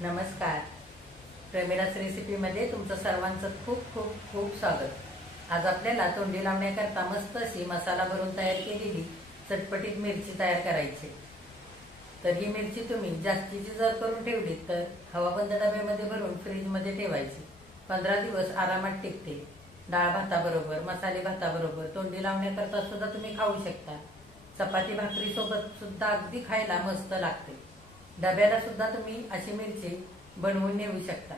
नमस्कार. प्रेमिलास रेसिपीमध्ये तुमचं सर्वांचं खूप खूप खूप स्वागत. आज आपल्याला तोंडी लावण्याकरता मस्त अशी मसाला भरून तयार केलेली चटपटीत मिरची तयार करायची. तर ही मिरची तुम्ही जास्तीची जर करून ठेवली तर हवाबंद डब्यामध्ये भरून फ्रीजमध्ये ठेवायची. 15 दिवस आरामात टिकते. डाळ भाताबरोबर, मसाले भाताबरोबर तोंडी लावण्याकरता सुद्धा तुम्ही खाऊ शकता. चपाती भाकरी सोबत सुद्धा अगदी खायला मस्त लागते. डब्याला सुद्धा तुम्ही अशी मिरची बनवून नेऊ शकता.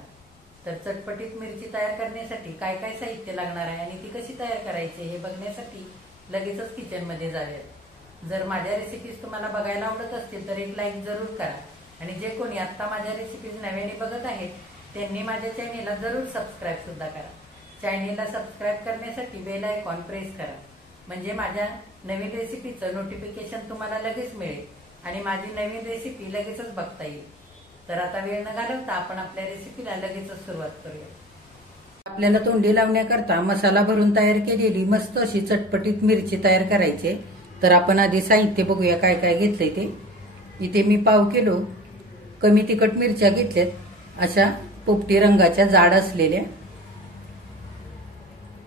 तर चटपटीत मिरची तयार करण्यासाठी काय काय साहित्य लागणार आहे आणि ती कशी तयार करायची हे बघण्यासाठी लगेचच किचनमध्ये जाऊयात. जर माझ्या रेसिपीज तुम्हाला बघायला आवडत असतील तर एक लाईक जरूर करा आणि जे कोणी आता माझ्या रेसिपीज नव्याने बघत आहेत त्यांनी माझ्या चॅनेलला जरूर सबस्क्राईब सुद्धा करा. चॅनेलला सबस्क्राईब करण्यासाठी बेल आयकॉन प्रेस करा म्हणजे माझ्या नवीन रेसिपीचं नोटिफिकेशन तुम्हाला लगेच मिळेल आणि माझी नवीन रेसिपी लगेचच बघता येईल. तर आता वेळ न घालवता आपण आपल्या रेसिपीला लगेचच सुरुवात करूया. आपल्याला तोंडी लावण्याकरता मसाला भरून तयार केलेली मस्त अशी चटपटीत मिरची तयार करायची. तर आपण आधी साहित्य बघूया काय काय घेतलंय ते. इथे मी 1/2 किलो कमी तिखट मिरच्या घेतल्यात, अशा पोपटी रंगाच्या जाड असलेल्या.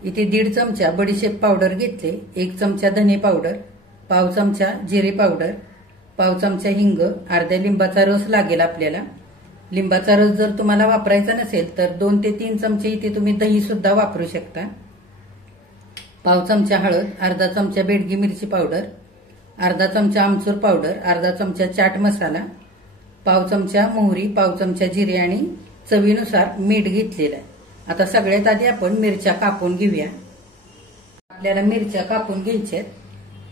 इथे 1.5 चमचा बडीशेप पावडर घेतले, 1 चमचा धने पावडर, 1/2 चमचा जिरे पावडर, 1/2 चमचा हिंग, अर्ध्या लिंबाचा रस लागेल आपल्याला. लिंबाचा रस जर तुम्हाला वापरायचा नसेल तर 2 ते 3 चमचे इथे तुम्ही दही सुद्धा वापरू शकता. 1/2 चमचा हळद, अर्धा चमचा बेडगी मिरची पावडर, अर्धा चमचा आमचूर पावडर, अर्धा चमचा चाट मसाला, 1/2 चमचा मोहरी, 1/2 चमचा जिरे आणि चवीनुसार मीठ घेतलेलं आहे. आता सगळ्यात आधी आपण मिरच्या कापून घेऊया. आपल्याला मिरच्या कापून घ्यायच्यात.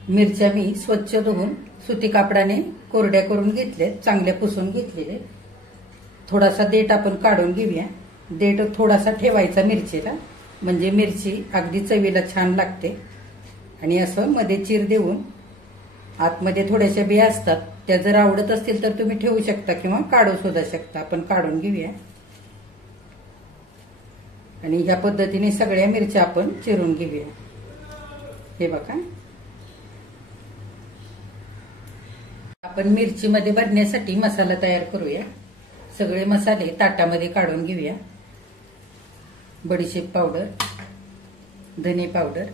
मिरच्या मी स्वच्छ धुवून सुती कापडाने कोरड्या करून घेतल्यात, चांगल्या पुसून घेतलेले. थोडासा देठ आपण काढून घेऊया. देठ थोडासा ठेवायचा मिरचीला म्हणजे मिरची अगदी चवीला छान लागते. आणि असं मध्ये चिर देऊन आतमध्ये थोड्याशा बिया असतात त्या जर आवडत असतील तर तुम्ही ठेवू शकता किंवा काढू सुद्धा शकता. आपण काढून घेऊया आणि ह्या पद्धतीने सगळ्या मिरच्या आपण चिरून घेऊया. हे बघा, आपण मिरचीमध्ये भरण्यासाठी मसाला तयार करूया. सगळे मसाले ताटामध्ये काढून घेऊया. बडीशेप पावडर, धने पावडर,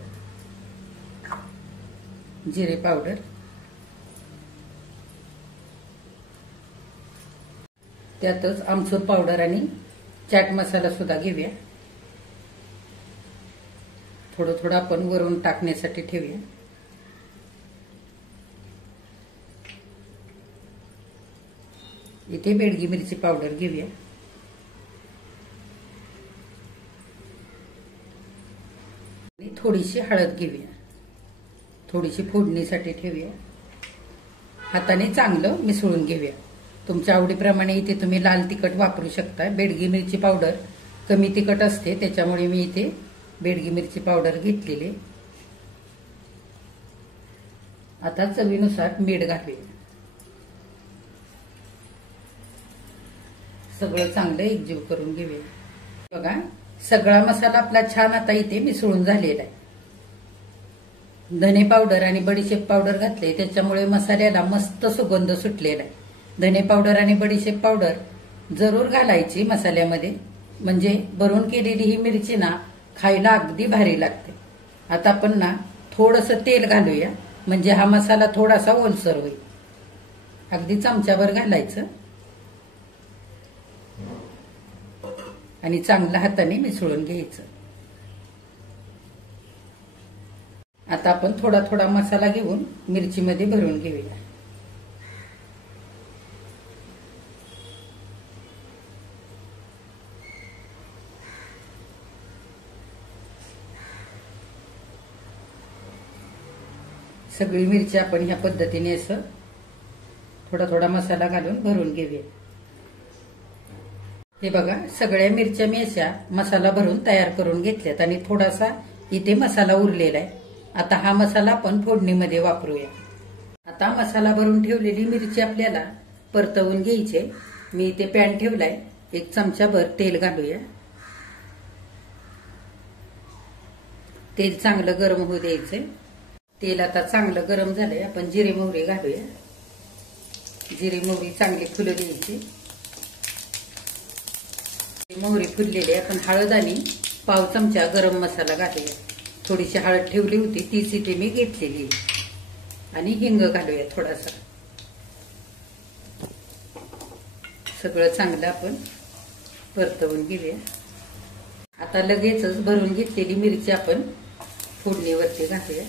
जिरे पावडर, त्यातच आमचूर पावडर आणि चाट मसाला सुद्धा घेऊया. थोडं थोडं आपण वरून टाकण्यासाठी ठेवूया. इथे बेडगी मिरची पावडर घेऊया. आणि थोडीशी हळद घेऊया. थोडीशी फोडणीसाठी ठेवूया. हाताने चांगलं मिसळून घेऊया. तुमच्या आवडीप्रमाणे इथे तुम्ही लाल तिखट वापरू शकता. बेडगी मिरची पावडर कमी तिखट असते त्याच्यामुळे मी इथे बेडगी मिरची पावडर घेतलेली. आता चवीनुसार मीठ घालूया. सगळं चांगलं एकजीव करून घेऊया. बघा, सगळा मसाला आपला छान आता इथे मिसळून झालेला आहे. धने पावडर आणि बडीशेप पावडर घातले त्याच्यामुळे मसाल्याला मस्त सुगंध सुटलेला आहे. धने पावडर आणि बडीशेप पावडर जरूर घालायची मसाल्यामध्ये म्हणजे भरून केलेली ही मिरची ना खायला अगदी भारी लागते. आता आपण ना थोडंसं तेल घालूया म्हणजे हा मसाला थोडासा ओलसर होईल. अगदी चमच्याभर घालायचं आणि चांगल्या हाताने मिसळून घ्यायचं. आता आपण थोडा थोडा मसाला घेऊन मिरचीमध्ये भरून घेऊया. सगळी मिरची आपण ह्या पद्धतीने असं थोडा थोडा मसाला घालून भरून घेऊया. हे बघा, सगळ्या मिरच्या मी अशा मसाला भरून तयार करून घेतल्यात आणि थोडासा इथे मसाला उरलेला आहे. आता हा मसाला आपण फोडणीमध्ये वापरूया. आता मसाला भरून ठेवलेली मिरची आपल्याला परतवून घ्यायची. मी इथे पॅन ठेवलाय. 1 चमचाभर तेल घालूया. तेल चांगलं गरम होऊ द्यायचंय. तेल आता चांगलं गरम झालंय. आपण जिरे मोहरी घालूया. जिरे मोहरी चांगली फुलं द्यायची. मोहरी फुललेली आहे. आपण हळद आणि पाव चमचा गरम मसाला घालूया. थोडीशी हळद ठेवली होती तीच इथे मी घेतलेली आणि हिंग घालूया थोडासा. सगळं चांगलं आपण परतवून घेऊया. आता लगेचच भरून घेतलेली मिरची आपण फोडणीवरती घालूया.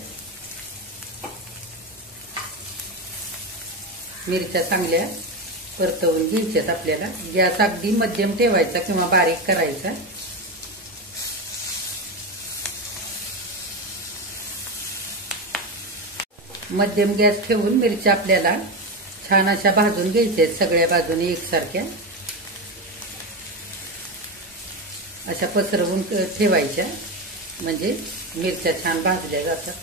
मिरच्या चांगल्या परतवून घ्यायच्यात आपल्याला. गॅस अगदी मध्यम ठेवायचा किंवा बारीक करायचा. मध्यम गॅस ठेवून मिरच्या आपल्याला छान अशा भाजून घ्यायच्या सगळ्या बाजूने एकसारख्या. अशा पसरवून ठेवायच्या म्हणजे मिरच्या छान भाजल्या जातात.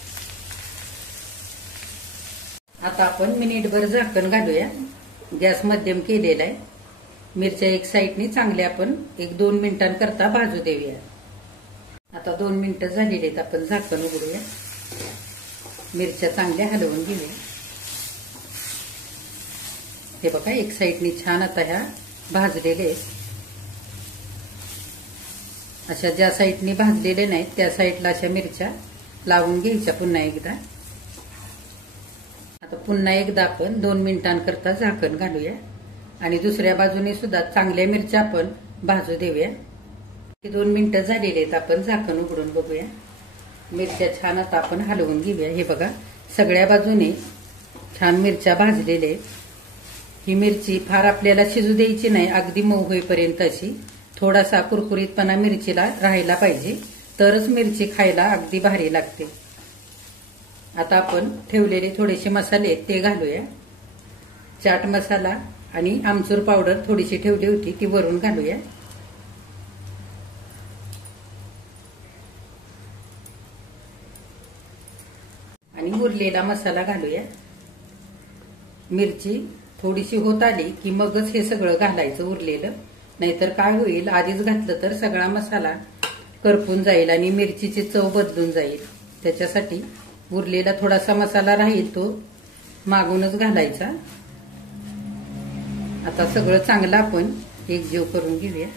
आता आपण मिनिटभर झाकण घालूया. गॅस मध्यम केलेला आहे. मिरच्या एक साईडने चांगल्या आपण 1-2 मिनिटांकरता भाजू देऊया. आता 2 मिनिटं झालेली आहेत. आपण झाकण उघडूया. मिरच्या चांगल्या हलवून घेऊया. हे बघा एक साईडने छान आता ह्या भाजलेले आहेत. अशा ज्या साईडने भाजलेले नाहीत त्या साईडला अशा मिरच्या लावून घ्यायच्या पुन्हा एकदा. आता पुन्हा एकदा आपण 2 मिनिटांकरता झाकण घालूया आणि दुसऱ्या बाजूने सुद्धा चांगल्या मिरच्या आपण भाजू देऊया. 2 मिनिटं झालेली आहेत. आपण झाकण उघडून बघूया. मिरच्या छान आता आपण हलवून घेऊया. हे बघा सगळ्या बाजूने छान मिरच्या भाजलेल्या आहेत. ही मिरची फार आपल्याला शिजू द्यायची नाही, अगदी मऊ होईपर्यंत अशी थोडासा कुरकुरीतपणा मिरचीला राहायला पाहिजे, तरच मिरची खायला अगदी भारी लागते. आता आपण ठेवलेले थोडेसे मसाले आहेत ते घालूया. चाट मसाला आणि आमचूर पावडर थोडीशी ठेवली होती ती वरून घालूया. आणि उरलेला मसाला घालूया. मिरची थोडीशी होत आली की मगच हे सगळं घालायचं उरलेलं, नाहीतर काय होईल आधीच घातलं तर सगळा मसाला करपून जाईल आणि मिरचीची चव बदलून जाईल. त्याच्यासाठी उरलेला थोडासा मसाला राहील तो मागूनच घालायचा. आता सगळं चांगलं आपण एकजीव करून घेऊया.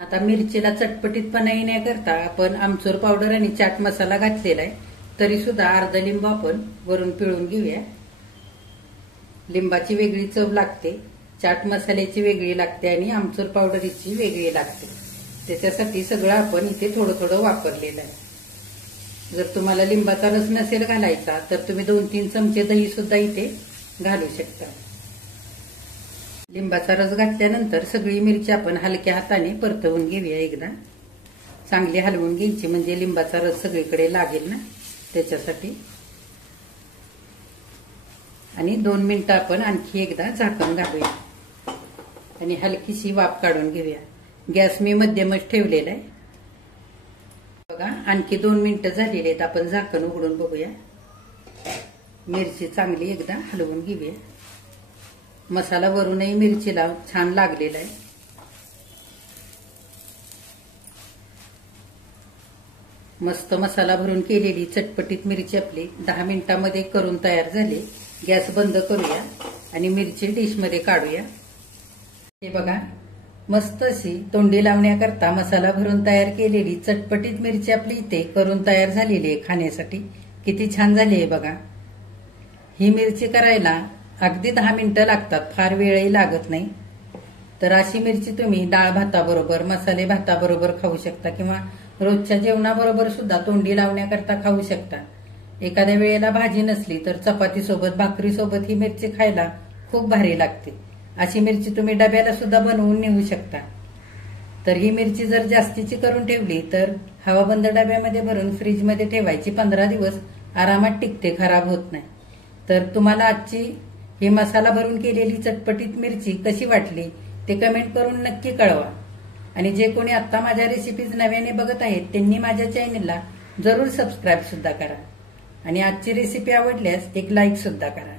आता मिरचीला चटपटीतपणा येण्याकरता आपण आमचूर पावडर आणि चाट मसाला घातलेला आहे, तरी सुद्धा अर्धा लिंबू आपण वरून पिळून घेऊया. लिंबाची वेगळी चव लागते, चाट मसाल्याची वेगळी लागते आणि आमचूर पावडरीची वेगळी लागते. त्याच्यासाठी सगळं आपण इथे थोडं थोडं वापरलेलं आहे. जर तुम्हाला लिंबाचा रस नसेल घालायचा तर तुम्ही 2-3 चमचे दही सुद्धा इथे घालू शकता. लिंबाचा रस घातल्यानंतर सगळी मिरची आपण हलक्या हाताने परतवून घेऊया. एकदा चांगली हलवून घ्यायची म्हणजे लिंबाचा रस सगळीकडे लागेल ना, त्याच्यासाठी. आणि 2 मिनिटं आपण आणखी एकदा झाकण घालूया आणि हलकीशी वाफ काढून घेऊया. गॅस मी मध्यमच ठेवलेला आहे. बघा आणखी 2 मिनिटं झालेली आहेत. आपण झाकण उघडून बघूया. मिरची चांगली एकदा हलवून घेऊया. मसाला वरूनही मिरचीला छान लागलेला आहे. मस्त मसाला भरून केलेली चटपटीत मिरची आपली 10 मिनिटांमध्ये करून तयार झाली. गॅस बंद करूया आणि मिरची डिशमध्ये काढूया. हे बघा मस्त अशी तोंडी लावण्याकरता मसाला भरून तयार केलेली चटपटीत मिरची आपली इथे करून तयार झालेली आहे खाण्यासाठी. किती छान झाली आहे बघा. ही मिरची करायला अगदी 10 मिनिटं लागतात, फार वेळही लागत नाही. तर अशी मिरची तुम्ही डाळ भाताबरोबर, मसाले भाताबरोबर खाऊ शकता किंवा रोजच्या जेवणाबरोबर सुद्धा तोंडी लावण्याकरता खाऊ शकता. एखाद्या वेळेला भाजी नसली तर चपाती सोबत, भाकरी सोबत ही मिरची खायला खूप भारी लागते. अशी मिरची तुम्ही डब्याला सुद्धा बनवून नेऊ शकता. तर ही मिरची जर जास्तीची करून ठेवली तर हवाबंद डब्यामध्ये भरून फ्रीजमध्ये ठेवायची. 15 दिवस आरामात टिकते, खराब होत नाही. तर तुम्हाला आजची ही मसाला भरून केलेली चटपटीत मिरची कशी वाटली ते कमेंट करून नक्की कळवा. आणि जे कोणी आता माझ्या रेसिपीज नव्याने बघत आहेत त्यांनी माझ्या चॅनेलला जरूर सबस्क्राईब सुद्धा करा आणि आजची रेसिपी आवडल्यास एक लाईक सुद्धा करा.